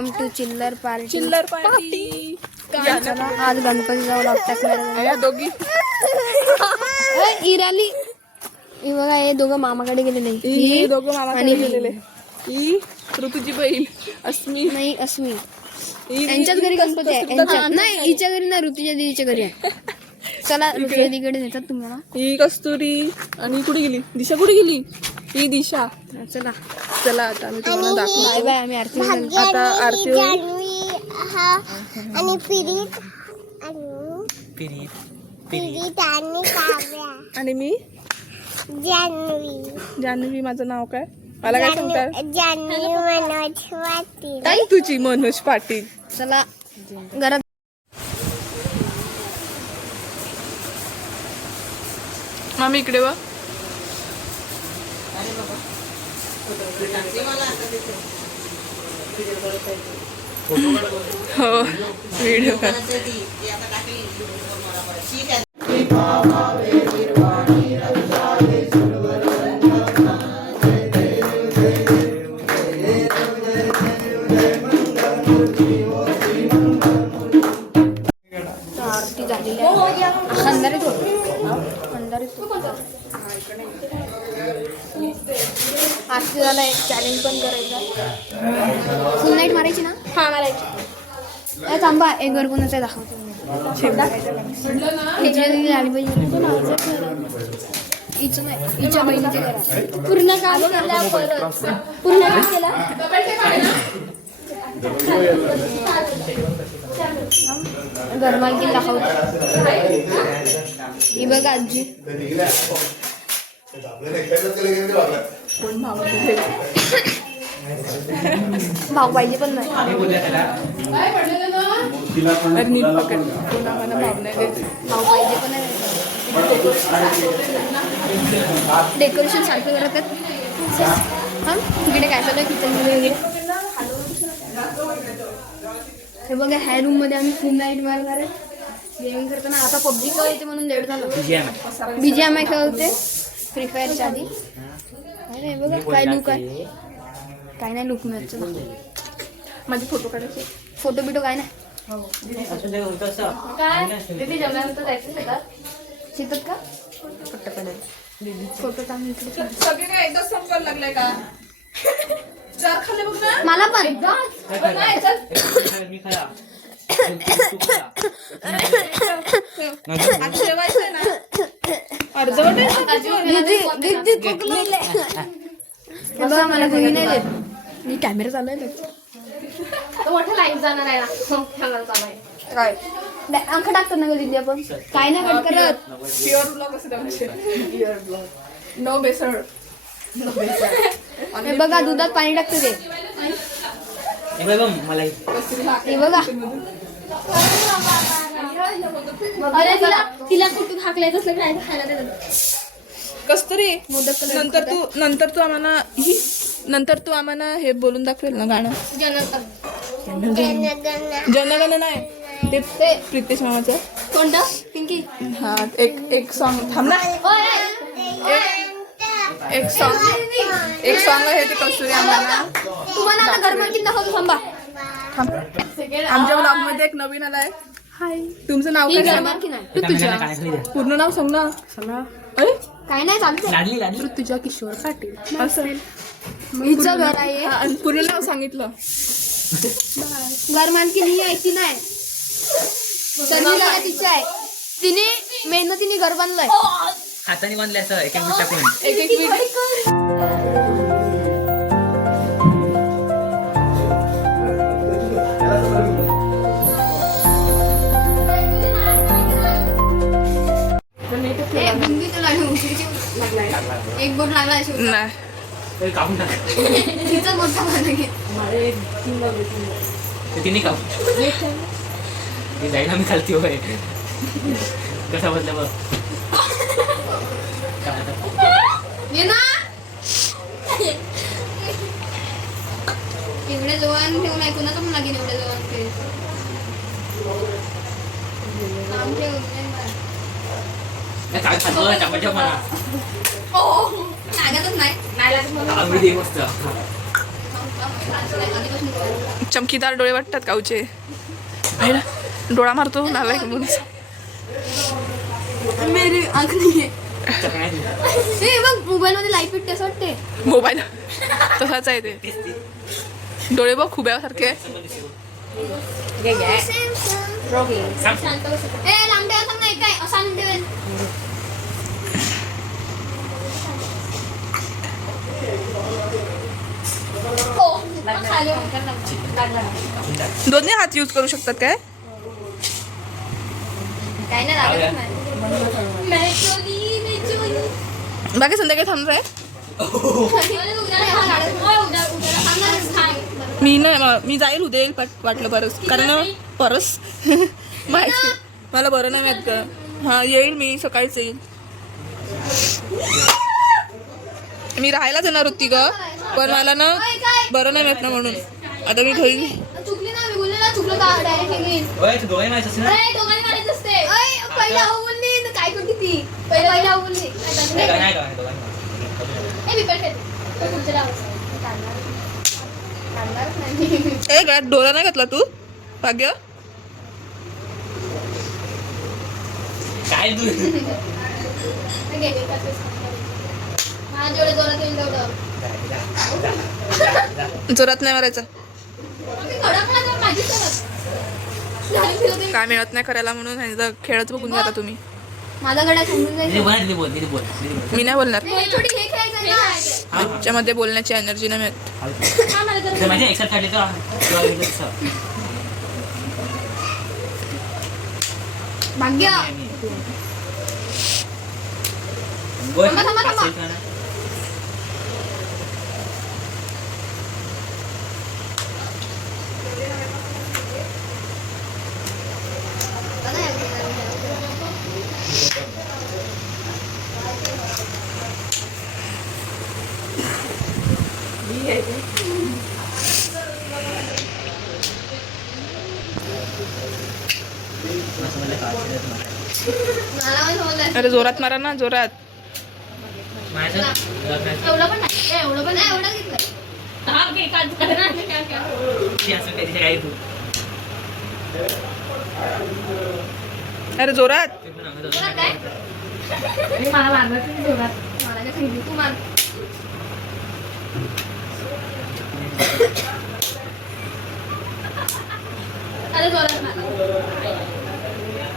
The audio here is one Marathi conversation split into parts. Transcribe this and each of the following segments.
वेलकम टू चिल्लर पार्टी. चिल्लर पार्टी. आज गणपती जाऊ लागतात या दोघी इराली. हे बघा हे दोघं मामाकडे गेलेले. ही दोघं मामाकडे आणि गेलेले. ही ऋतूची बहीण अस्मी. नाही अस्मी. ही यांच्याच घरी गणपती आहे. नाही हिच्या घरी नाही, ऋतूच्या दीदीच्या घरी आहे. चला ऋतूच्या दीदीकडे नेतात तुम्हाला. ही कस्तुरी. आणि कुठे गेली दिशा? कुठे गेली ही दिशा? चला चला आता आम्ही तुम्हाला दाखवू. Bye bye. आम्ही आरती आता आरती होईल. आणि पिरीत आणि काव्या आणि मी जान्हवी. जान्हवी. माझं नाव काय? मला काय सांगतात? जान्हवी मनोज पाटील. ताई तुझी मनोज पाटील. चला घरात. मामी इकडे वा. हो व्हिडिओ कर. आरती झालेली आहे. अंधारीत होतो. आरती झाला. एक चॅलेंज पण करायचं. फुल नाईट मारायची ना? हा मारायची. ए थांबा, एक गरबुनाचं दाखवतो. हिच्या घरी आली पाहिजे. हिचं नाही, हिच्या बहिणीच्या घरात. पूर्ण काम केलं परत. पूर्ण काम केलं. गरमालकी दाखवतो. ही बघा आजी. कोण भाव तुझे? भाऊ पाहिजे पण नाही. अरे नीट पकड. कोण आम्हाला भाव नाही देत. भाऊ पाहिजे पण नाही. डेकोरेशन सारखं करत आहेत. हां इकडे काय चालू आहे किचनमध्ये वगैरे. हे बघा ह्या रूम मध्ये आम्ही फुल नाईट मारणार आहे. गेमिंग करताना आता पबजी खेळते म्हणून लेट झालं. BGMI खेळते फ्री फायरच्या आधी. हे बघा काय लुक आहे. काय नाही लुक मिळत. माझे फोटो काढायचे. फोटो बिटो काय नाही. शेतात का फोटो चांगले. सगळे काय एकदाच संपायला लागलाय का? चार खाल्ले बघ ना. मला पण ठेवायचंय ना. अर्धवट बघा मला कोणी नाही देत. मी कॅमेरा चालू आहे. मोठं लाईन जाणार आहे ना. काय अंक टाकतो ना दिदी आपण. काय नाही कट करत. प्युअर ब्लॉग असं प्युअर ब्लॉग. नो बेसळ. हे बघा दुधात पाणी टाकतो ते. हे बघा अरे तिला कुठून हाकलायचं असलं काय खायला देतात. कस्तुरी. नंतर तू आम्हाला हे बोलून दाखवेल ना गाणं. जनगण नाही ते प्रितेश मामाचं. कोणतं पिंकी. हा एक सॉन्ग थांब ना. एक सॉन्ग आहे ते कस्तुरी आम्हाला. तुम्हाला आता गरमालकी दाखवतो. थांबा. थांब. आमच्या ब्लॉग मध्ये एक नवीन आलाय. हाय. तुमचं नाव काय? गरमालकी नाही. तुझ्या पूर्ण नाव सांग ना. अरे काय नाही चालतं. तुझ्या किशोर पाटील असं. हिचं घर आहे. हा, आणि पूर्ण नाव सांगितलं. गरमालकी नाही आहे ती नाही. संजीला तिचं आहे. तिने मेहनतीने घर बांधलंय. हाताने बांधले असं एक एक टाकून. एक मिनिट. एक बोट लागला नाही. कापून टाक. तिचा मोठा तिने कापू. ती जायला मी खालती होय. कसा बसल्या बघ. ये ना एवढे जवान ठेवून आहे. कुणाचं पण लागेल एवढे जवान काय खातो चपाच्या म्हणा. लागतच नाही. आम्ही दे मस्त. चमकीदार डोळे वाटतात काऊचे. पाहिलं? डोळा मारतो नालायक म्हणून. मेरी आंख नाही हे बघ मोबाईल मध्ये लाईट पेटते असं वाटते. मोबाईल तसाच आहे ते. डोळे बघ खुब्यासारखे. शांत बस. ए लांबडे असं नाही काय असा म्हणते. हो खाली दोन्ही हात यूज करू शकतात काय? काय नाही लागत नाही. बाकी संध्याकाळी थांबणार आहे. मी जाईल उद्या येईल वाटलं परस. कारण परस मला बरं नाही माहित का. हा येईल मी सकाळीच येईल. मी राहायला जाणार होती ग पण मला ना बरं नाही माहित ना म्हणून आता मी घरी. चुकली ना मी बोलले ना चुकलं का डायरेक्ट ओय तू दोघे माहिती असेल ना. दोघांनी मारायचं असते. पहिला हो बोलली तर काय करते ती. पहिला हो बोलली नाही का, नाही का, नाही दोघांनी. पुढच्या डावात. काढणारच नाही. ए गळ्यात डोला नाही घातला तू भाग्य. काय तू माझ्या जेवढे जोरात येईल तेवढं. जोरात नाही मारायचं. माझी सोबत. काय मिळत नाही करायला म्हणून ह्यांचं खेळच बघून जाता तुम्ही. माझा गडा समजून दीदी जायचं. बोल दीदी बोल दीदी बोल दीदी बोल. मी नाही बोलणार. हे थोडी हे खेळायचं ना. हा, हा. त्याच्यामध्ये बोलण्याची एनर्जी नाही मिळत. हा मला तुला माहिती आहे एक्सेल काढले तर तुला वेगळं असं. भाग्य बोल. थांबा, थांबा, थांबा. एक्सेल काढा. मला पण समजलं. अरे जोरात मारा ना जोरात. माझं एवढं पण नाही. एवढं पण नाही एवढं घेतलं. हा घे काय करणार काय काय. ती असं काही तिच्या काही तू. अरे जोरात. ते पण अंगात जोरात अजून काय? मला मारणार तुम्ही जोरात. मला नाही सांगितलं तू मार. अरे जोरात मार.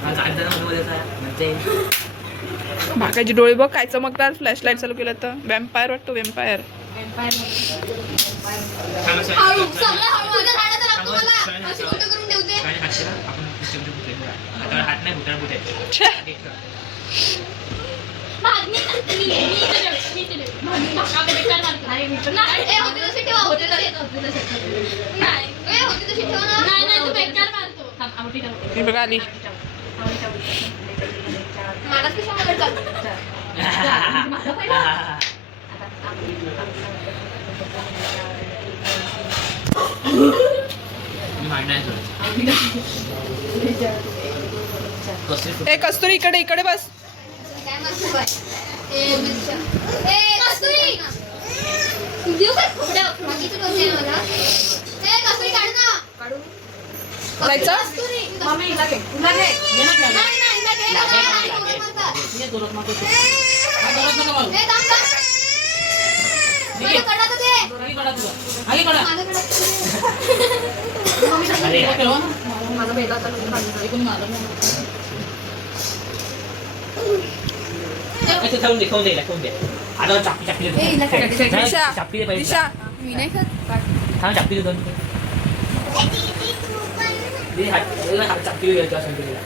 माझं अंधारामध्ये मध्ये असा म्हणजे भागाचे डोळे बघ काय चमकतात. फ्लॅश लाईट चालू केलं तर वॅम्पायर वाटतो. वॅम्पायर. हळू सगळं हळू उद्या झाडाचं लागतो मला. अशी कुठं करून ठेवते. हात नाही भुताळ भुत भागणी मी इथे भाका बेकार मारतो. नाही मी पण नाही. ए होती तशी ठेवा. होती तशी. नाही ए होती तशी ठेवा ना. नाही नाही तू बेकार मारतो. थांब आवटी टाक. मी बघा आली. मला कशा आवडतात. मी मांडणार ए कस्तुरी इकडे इकडे बस. काय मस्त बाय. ए मिरच्या. ए कस्तुरी. देऊ काय खोबड्या. मागितलं होते ना मला. ए कस्तुरी काढ ना. काढू. जायचं. कस्तुरी. मम्मी हिला घे. हिला घे. घे ना नाही नाही हिला घे. नाही मारतात. ये जोरात मारतो. ए थांब थांब. मला कडा तर दे. माझं कडा तर दे. अरे माझा बेटा अच्छा खाऊन दे खाऊन दे खाऊन दे. आता चापी चापी ए हिला काय. दिशा चापी दे पाहिजे. दिशा. मी नाही खात. थांब चापी दे दोन. दे हात चापी दे तुला सांगतो तुला.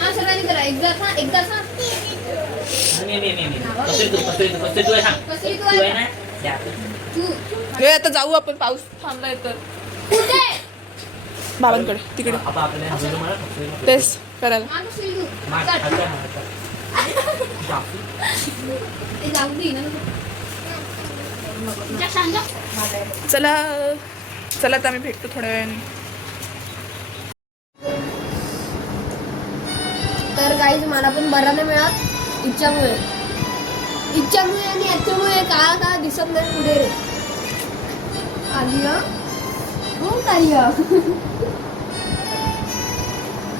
हा सगळ्यांनी करा. एकदा सांग. मी कस्तुरी तू आहे सांग. कस्तुरी तू तू आहे आहे. ना द्या. तू. हे आता जाऊ आपण. पाऊस थांबलाय तर कुठे. बाबांकडे तिकडे आपण आपल्याला हसवलं मला कस्तुरी. तेच करायला. मार कस्तुरी तू. मार चल. हात चापी. ते जाऊ दे ना. चला चला आता आम्ही भेटतो थोड्या वेळाने. तर काहीच मला पण बरा नाही मिळत इच्छामुळे आणि याच्यामुळे का दिसत नाही पुढे रे. आलिया कोण आलिया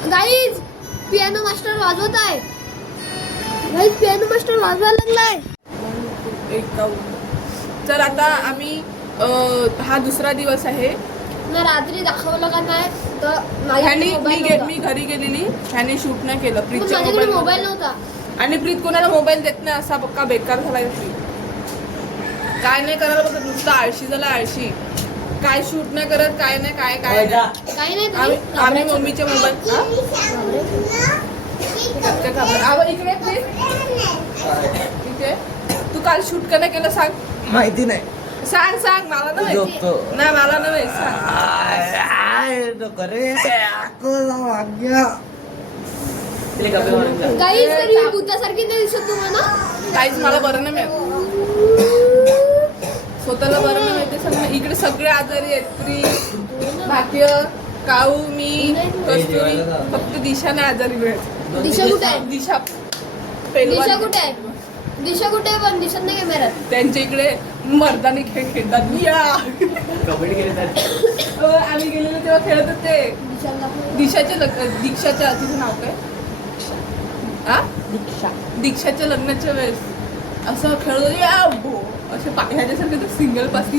गाईज पियानो मास्टर वाजवत आहे गाईज पियानो मास्टर वाजवायला लागलाय तर आता आम्ही हा दुसरा दिवस आहे ना रात्री दाखवलं का नाही तर ह्यानी माझ्याकडे मी घरी गेलेली ह्याने शूट नाही केलं प्रीतच्या मोबाईल मोबाईल नव्हता आणि प्रीत कोणाला मोबाईल देत नाही असा पक्का बेकार झालाय प्रीत काय नाही करायला बघत नुसतं आळशी झाला आळशी काय शूट नाही करत काय नाही काय काय नाही काही नाही आम्ही मम्मीचे मोबाईल इकडे प्लीज इथे तू काल शूट का नाही केलं सांग माहिती नाही सांग सांग मला ना माहिती नाही मला ना माहिती सांग गाईज तरी बुद्धासारखी नाही दिसत तुम्हाला काहीच मला बरं नाही मिळत स्वतःला बरं नाही माहिती सांग इकडे सगळे आजारी आहेत प्रीत भाग्य काऊ मी कस्तुरी फक्त दिशा नाही आजारी मिळत दिशा कुठे आहे दिशा दिशा पेलवान कुठे आहे दिशा कुठे आहे पण दिसत नाही कॅमेऱ्यात त्यांच्या इकडे मर्दानी खेळ खेळतात या कबड्डी केली आम्ही गेलेलो तेव्हा खेळत होते दीक्षाच्या तिचं नाव काय दीक्षाच्या लग्नाच्या वेळेस असं खेळत या भो असे ह्याच्यासारखे तर सिंगल पासी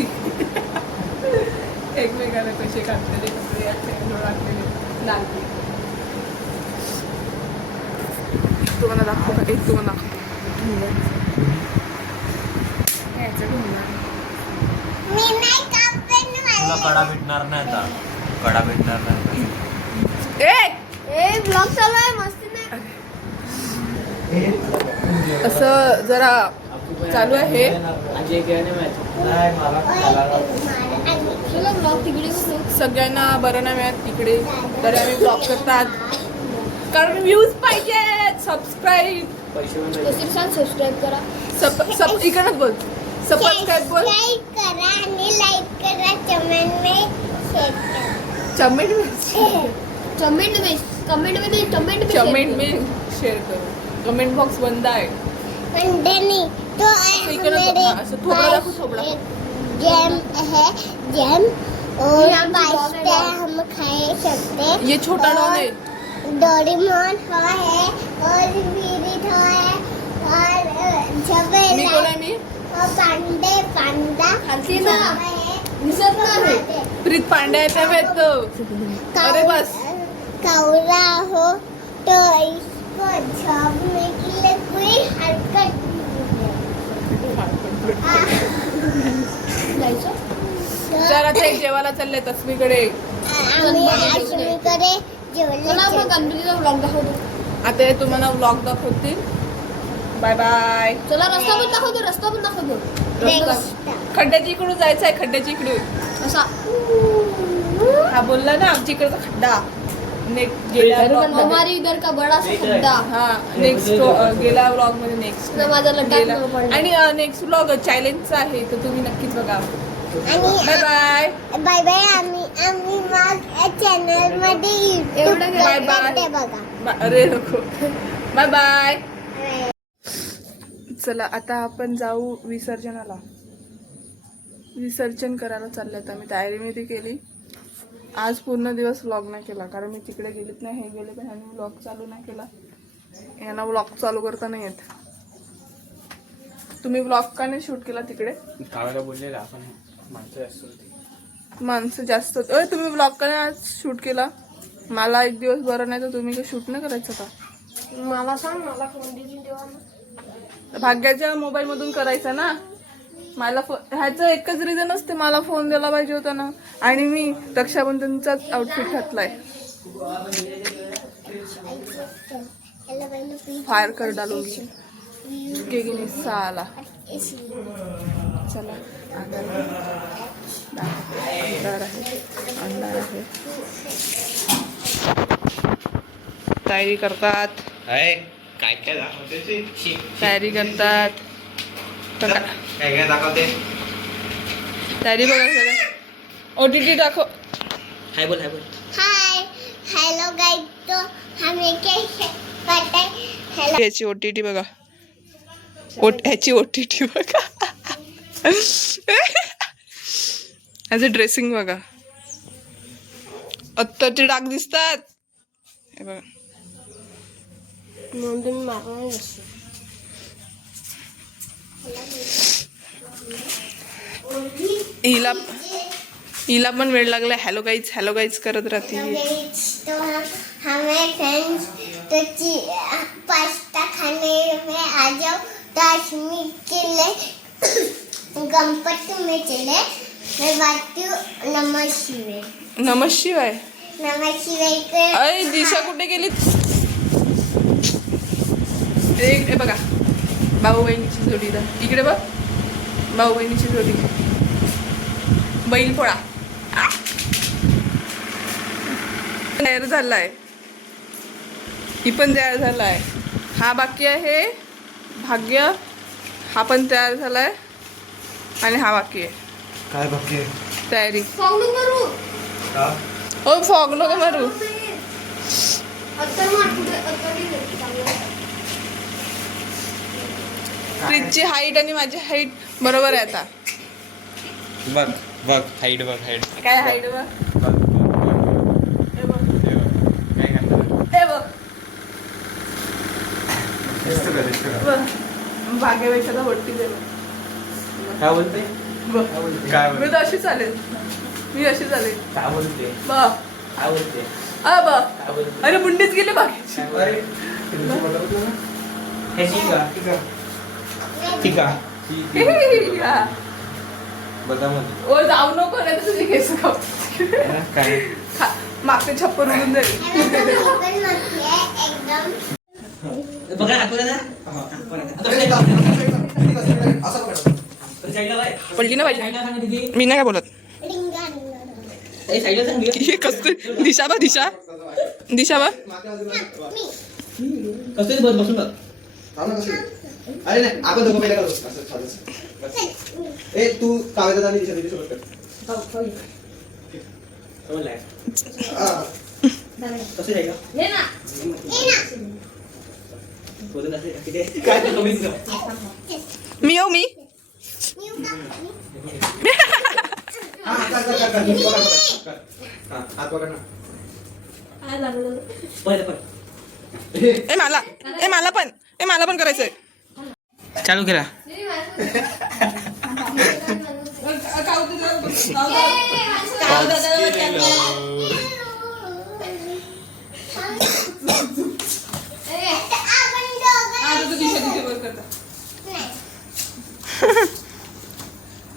एकमेकाला कसे काढलेले कपडे घातलेले लागले तुम्हाला दाखव एक तुम्हाला मी नाही कापेन तुला कडा भेटणार नाही आता कडा भेटणार नाही ए ब्लॉग चालू आहे मस्ती नाही असं जरा चालू आहे अजय खेळणे मॅच नाही मला खायला चला ब्लॉग तिकडे बघू. सगळ्यांना बरं नाही मिळत तिकडे तर आम्ही ब्लॉग करतात कारण व्ह्यूज पाहिजेत सबस्क्राईब पैसे पण तसं सांग सबस्क्राईब करा इकडंच बोल सबस्क्राईब बोल लाईक करा आणि लाईक करा कमेंट में शेअर करा चमेट कमेंट में शेअर करो कमेंट बॉक्स बंद आहे मंडनी तो इकडे बघ, हा, असं थोबडा दाखव, थोबडा. जैम है जैम और ये आमची dog है, पास्ता dog. हम खा सकते ये छोटा डॉग आहे डोरेमोन है और विरित है और मी कोण आहे मी और पांडे पांडा खालती ना है दिसत नाही प्रीत पांड्या आहे त्या वेळेत अरे बस कौरा हो तो इसको छापने के लिए कोई हरकत जायचं चला ते जेवायला चालले तस्मीकडे आम्ही आश्मीकडे चला आपण जेवले गणपतीचा ब्लॉग दाखवतो आता हे तुम्हाला व्लॉग दाखवतील बाय बाय चला रस्ता पण दाखवतो खड्ड्याच्या इकडून जायचं आहे खड्ड्याच्या इकडून असा हा बोलला ना आमच्या इकडचा खड्डा गेल्या vlog मध्ये. हमारी इधर का बडा सा खड्डा हा नेक्स्ट गेल्या व्लॉग मध्ये नेक्स्ट ना माझा लड्डा पडला. आणि नेक्स्ट व्लॉग चॅलेंजचा आहे तर तुम्ही नक्कीच बघा आणि बाय बाय बाय बाय आम्ही मग चॅनल मध्ये एवढं YouTube Bye bye. करते बघा अरे नको बाय बाय चला आता आपण जाऊ विसर्जनाला विसर्जन करायला चाललं तर मी तयारी केली आज पूर्ण दिवस व्लॉग नाही केला कारण मी तिकडे गेलेच नाही हे गेले पण ह्याने व्लॉग चालू नाही केला यांना व्लॉग चालू करता नाही येत तुम्ही व्लॉग का नाही शूट केला तिकडे कावायला बोललेला आपण माणसं जास्त होती माणसं जास्त होती अरे तुम्ही व्लॉग का नाही आज शूट केला मला एक दिवस बरं नाही तर तुम्ही काही शूट नाही करायचं का मला सांग मला फोन देतील तेव्हा भाग्याच्या मोबाईल मधून करायचा ना मला ह्याचं एकच रिझन असते मला फोन दिला पाहिजे होता ना आणि मी रक्षाबंधनचाच आउटफिट घातलाय फायर कर डालूंगी गेगिनी साला चला अंधार आहे तयारी करतात काय काय दाखवते तयारी करतात काय काय दाखवते तयारी बघा सगळं OTT दाखव हाय बोल हाय हेलो गाइस तो हमें कैसे पता है हेलो ह्याची OTT बघा ह्याची OTT बघा ॲज अ ड्रेसिंग बघा. अत्तरचे डाग दिसतात. हे बघा. म्हणून तुम्ही मारणार नसतो. हिला पण वेळ लागला. हॅलो गाईज करत राहते. तो हमें फ्रेंड्स तो पास्ता खाने में आ जाओ. तो अश्मी के लिए गणपति में चले. मैं बात नमः शिवाय. नमः शिवाय. नमः शिवाय के अय दिशा कुठे गेली? हे बघा भाऊ बहिणीची जोडी. इकडे बघ भाऊ बहिणीची जोडी. बैल पोळा तयार झालाय. ही पण तयार झालाय. हा बाकी आहे भाग्य. हा पण तयार झालाय आणि हा बाकी आहे. काय बाकी आहे? तयारी. फॉग नको मारू. का? हो फॉग नको मारू. अत्तर मार कुठे अत्तर चांगलं. प्रीतची हाईट आणि माझी हाईट बरोबर आहे आता. बघ बघ हाईट बघ हाईट. काय हाईट बघ. हे बघ. काय करणार? हे बघ. दिसतं का दिसतं का? बघ. भाग्यपेक्षा तर वरती दे बघ. काय बोलते? बघ. काय मी बोल? तर अशी चालेल. मी अशी चालेल. काय बोलते? बघ. काय बोलते? बघ. काय बोलते? अरे बुंडीच गेली बाकीची. अरे तुमचं बोलत होतं ना? हे ठीक आहे. ठीक आहे. ठीक आहे. हा. बदाम ओ जाऊ नको नाही तर तुझे केस खाऊ. काय? मागचे छप्पर उडून जाईल. एकदम बघा हात बघा ना. पडली ना पाहिजे. मी नाही काय बोलत. हे कसं दिशा बा दिशा बा. बसून बघ. अरे नाही आपण दोघं पहिला करू असं चालू. ए तू कागदात आणि दिशा दिदी सोबत कर. बोलाय. हा. कसं जाईल? हे ना. बोलत असेल किती काय ते कमीच कर. मी येऊ मी. हा, कर. नीट बघा, कर. हा, हात पकड ना. पहिलं पण मला पण करायचंय. चालू केला.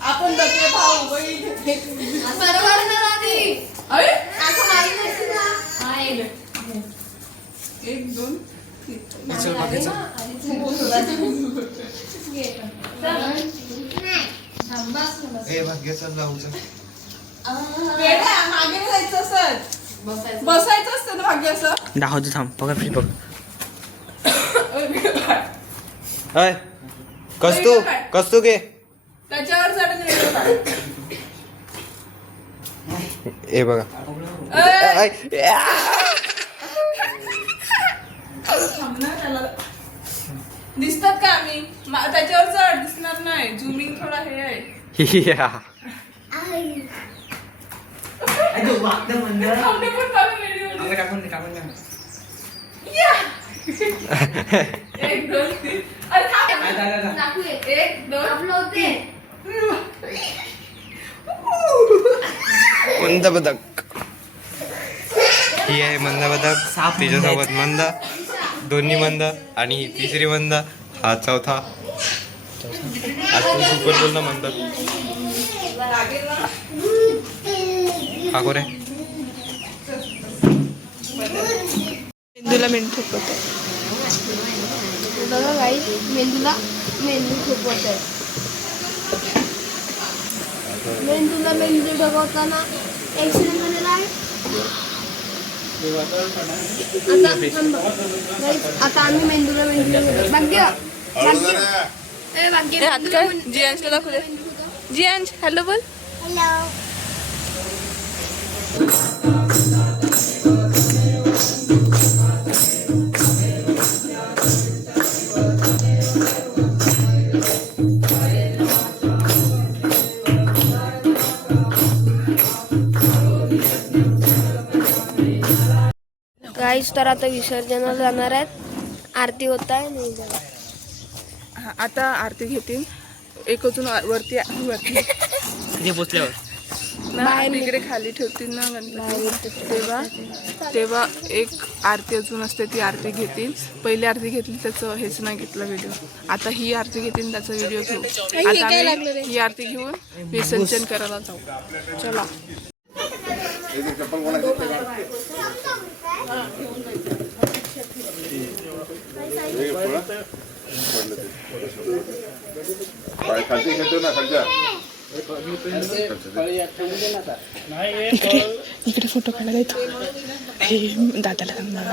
आपण दोघे भाऊ बहीण. बरोबर ना राधी. अरे असं मारी नसती ना. हा, एक. 1 2 चल बाकीचं. ए भाग्य चल जाऊ चल. मागे जायचं असत. बसायचं असतं ना भाग्य असं. दाखवतो थांब. बघा फ्री बघ. अय कस्तू घे. त्याच्यावर चढून ए बघा. दिसतात का आम्ही त्याच्यावर चढ दिसणार नाही. झुमिंग थोडा हे आहे. थांबणे पण चालू व्हिडिओ. या. 1 2 3. अरे थांब. दाखवू एक. 1 2 आपलं होते. मंद बदक. ही आहे मंद बदक. तिच्यासोबत मंद. दोन्ही मंद आणि ही तिसरी मंद. हा चौथा. आज तू सुपर बोल ना मंद. हा कोरे मेंदूला मेंदू ठोकत. बघा गाईस मेंदूला मेंदू ठोकवत आहे. मेंदूला मेंदू ठोकवताना ऍक्सिडेंट झालेला आहे. आता आम्ही मेंदूला मेंदू भाग्य हात काय जियांशला दाखवू दे. जियांश हॅलो बोल. हॅलो. मास्टर आता विसर्जनाला जाणार आहेत. आरती होत आहे नाही जाणार. हा, आता आरती घेतील. एक अजून वरती तिथे पोचल्यावर बाहेर तिकडे खाली ठेवतील ना गणपती, तेव्हा एक आरती अजून असते, ती आरती घेतील. पहिली आरती घेतली त्याचं हेच नाही घेतलं व्हिडिओ. आता ही आरती घेतील, त्याचा व्हिडिओ घेऊ. आता आम्ही ही आरती घेऊन विसर्जन करायला जाऊ. चला. खालती घेतो ना खालच्या इकडे फोटो काढायला येतो. दादाला सांगणार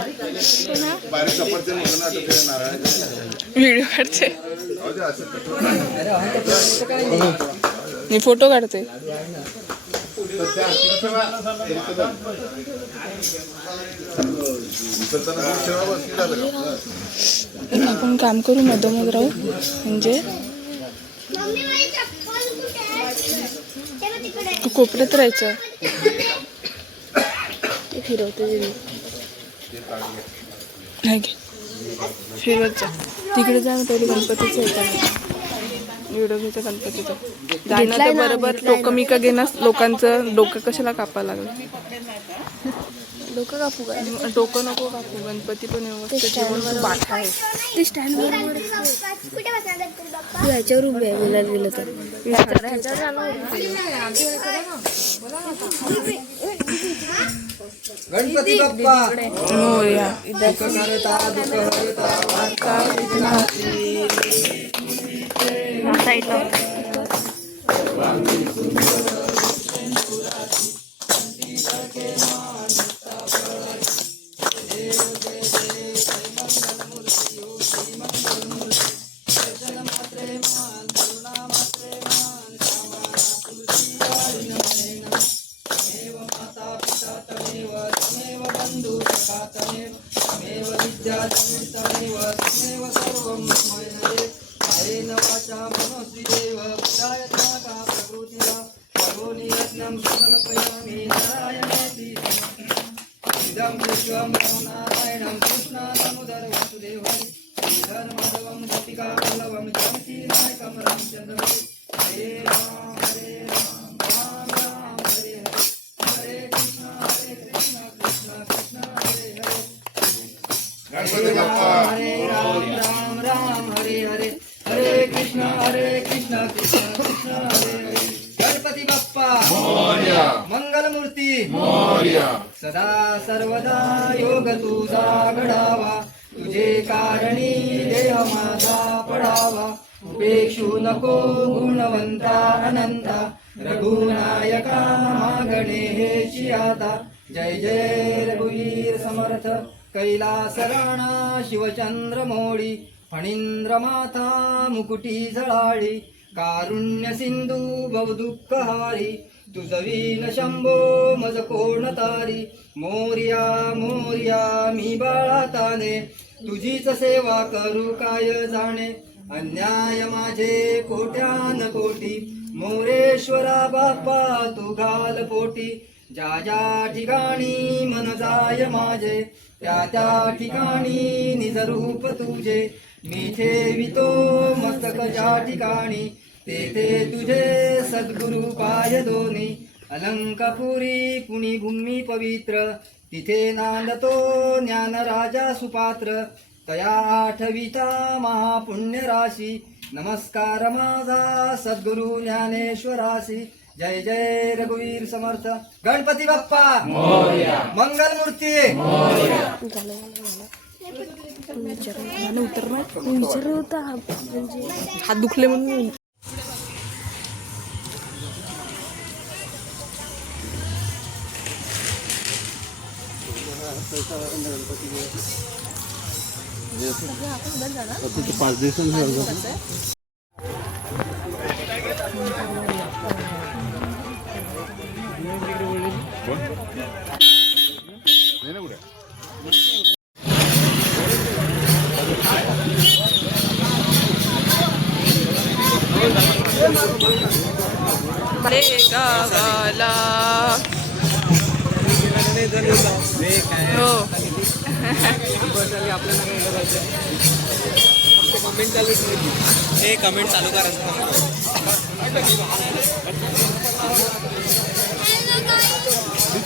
बाहेर सफरचंद होतं ना, आता ते नारळ व्हिडिओ काढते, जाऊ दे, असं मी फोटो काढते. आपण काम करू मधोमध राहू, म्हणजे मम्मी माझी चप्पल कुठे आहे? तेव्हा तिकडे तू कोपऱ्यात राहायचं. ते फिरवते नाही घे, फिरवत जा. तिकडे जा ना, तरी गणपतीचं येतं व्हिडिओ घ्यायचा गणपतीचा. जाणं तर बरोबर. लोक मी का घेणार, लोकांचं डोकं कशाला कापायला लागलं. डोकं कापू काय? डोकं नको कापू, गणपती पण व्यवस्थित जेवण तू बाठा आहे. ते स्टँड कुठे बसणार गणपती बाप्पा? तू ह्याच्यावर उभी आहे बोलायला गेलं तर. गणपती बाप्पा मोरया. गणपती बाप्पा राम राम हरे हरे हरे कृष्ण कृष्ण कृष्ण हरे हरे. गणपती बाप्पा मंगलमूर्ती सदा सर्वदा योग तुझा घडावा, तुझे कारणी देह माझा पडावा. उपेक्षू नको गुणवंता अनंता, रघुनायका मागणे हेची आता. जय जय रघुवीर समर्थ कैलास राणा शिवचंद्र मोळी. फणींद्र माथा मुकुटी झळाळी, कारुण्य सिंधू बहुदुःखहारी. तुझवीन शंभो मज कोण तारी. मोर्या मोर्या मी बाळाताने, तुझीच सेवा करू काय जाणे. अन्याय माझे कोट्यान कोटी, मोरेश्वरा बाप्पा तू घाल पोटी. ज्या ज्या ठिकाणी मन जाय माझे, त्या त्या ठिकाणी निज रूप तुझे. मी ठेवितो मस्तक ज्या ठिकाणी, तेथे तुझे सद्गुरु पाय दोन्ही. अलंकापुरी पुण्यभूमी पवित्र, तिथे नांदतो ज्ञान राजा सुपात्र. तया आठविता महापुण्य राशी, नमस्कार माझा सद्गुरु ज्ञानेश्वरासी. जय जय रघुवीर समर्थ गणपती बाप्पा मंगलमूर्ती. विचारलं होता म्हणजे हात दुखले म्हणून. गावाला हो हे कमेंट चालू करा.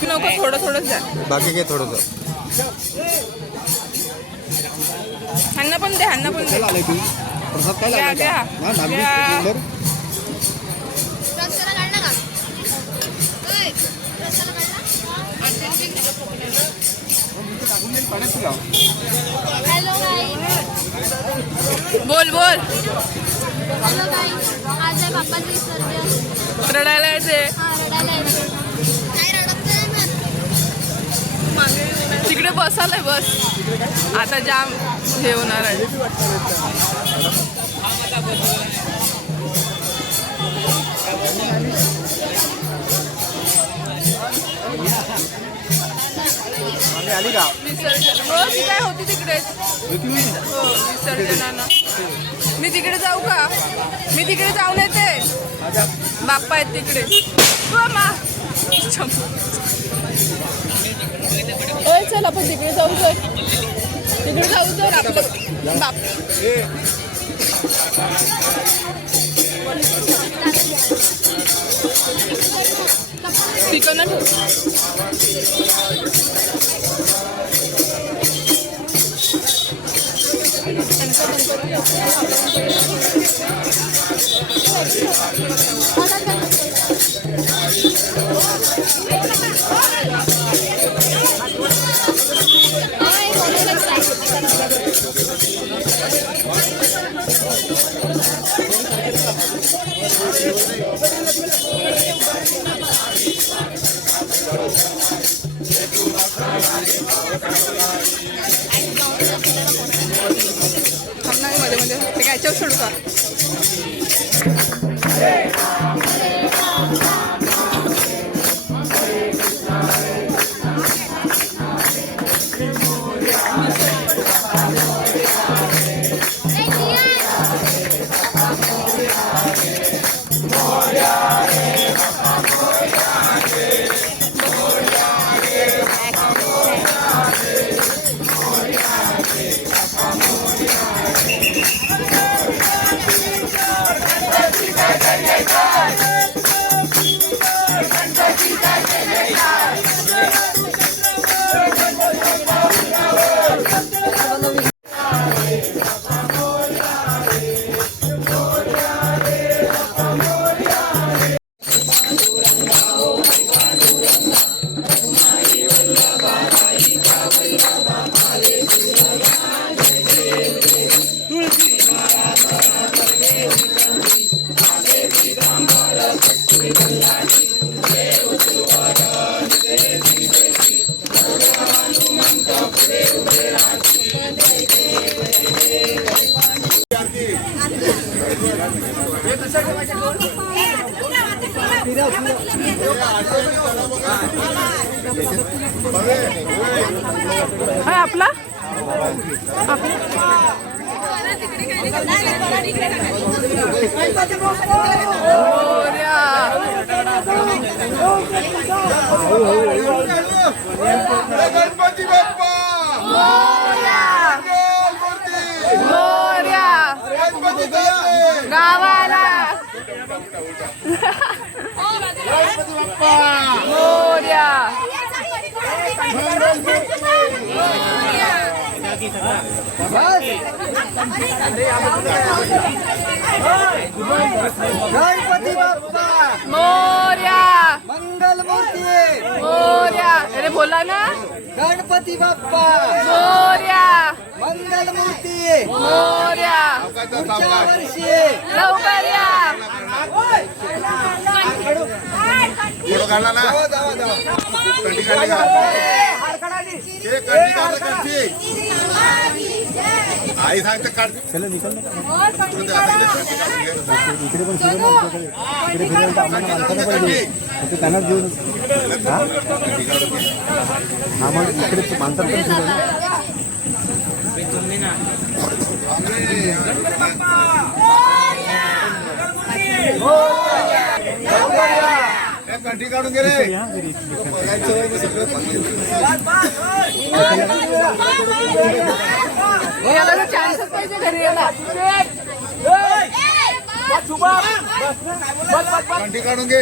नको थोडं थोडंच द्या. बाकी काय थोडंसं ह्यांना पण दे, ह्यांना पण दे. घ्या, घ्या. घ्या. रस्त्याला काढला का? ओय, रस्त्याला काढला? Hello guys. बोल बोल. Hello guys. आज आहे बाप्पाचं विसर्जन. रडायला यायचे. हा, रडायला येते. नाही रडत नाही ना. तिकडे बसायलाय बस. आता जाम हे होणार आहे. विसर्जन हो, ती काय होती तिकडेच. हो विसर्जनानं. मी तिकडे जाऊ का? मी तिकडे जाऊन येते. बाप्पा आहेत तिकडे. हो मा. चल आपण तिकडे जाऊ तर. तिकडे जाऊ तर आपलं बाप. तिकडनं ठेव. मध्ये मध्ये ते काय याच्यावर सोडू का? आपला गणपती बाप्पा गणपती गावाला मोरया. गणपती बाप्पा मोरया. मंगल मूर्ती मोरया. अरे बोला ना. गणपती बाप्पा मोरया. मंगल मूर्ती मोरया. पुढच्या वर्षी लवकर या. फोटो काढला ना कंठी काढली का हे कंठी काढलं कंठी आई सांगते काढते त्यांना घेऊन हा मग इकडे माणसात पण कंठी काढून घे रे याला चान्सच पाहिजे घरी याला. कंठी काढून घे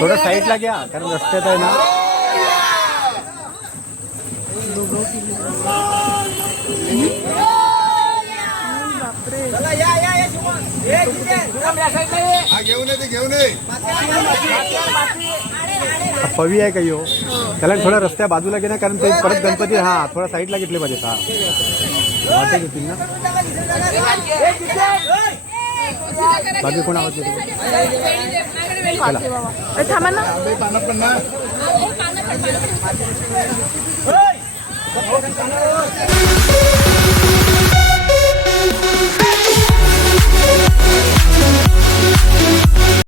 थोडं साईडला घ्या कारण रस्त्यात आहे ना. हा घेऊन ये ते घेऊन ये पवी आहे काही हो त्याला थोडा रस्त्या बाजूला घे ना कारण ते परत गणपती हा थोडा साईडला घेतले पाहिजे. हा वाटे घेतील ना बाकी कोण आवाज येतो थांबा ना. पानं पण ना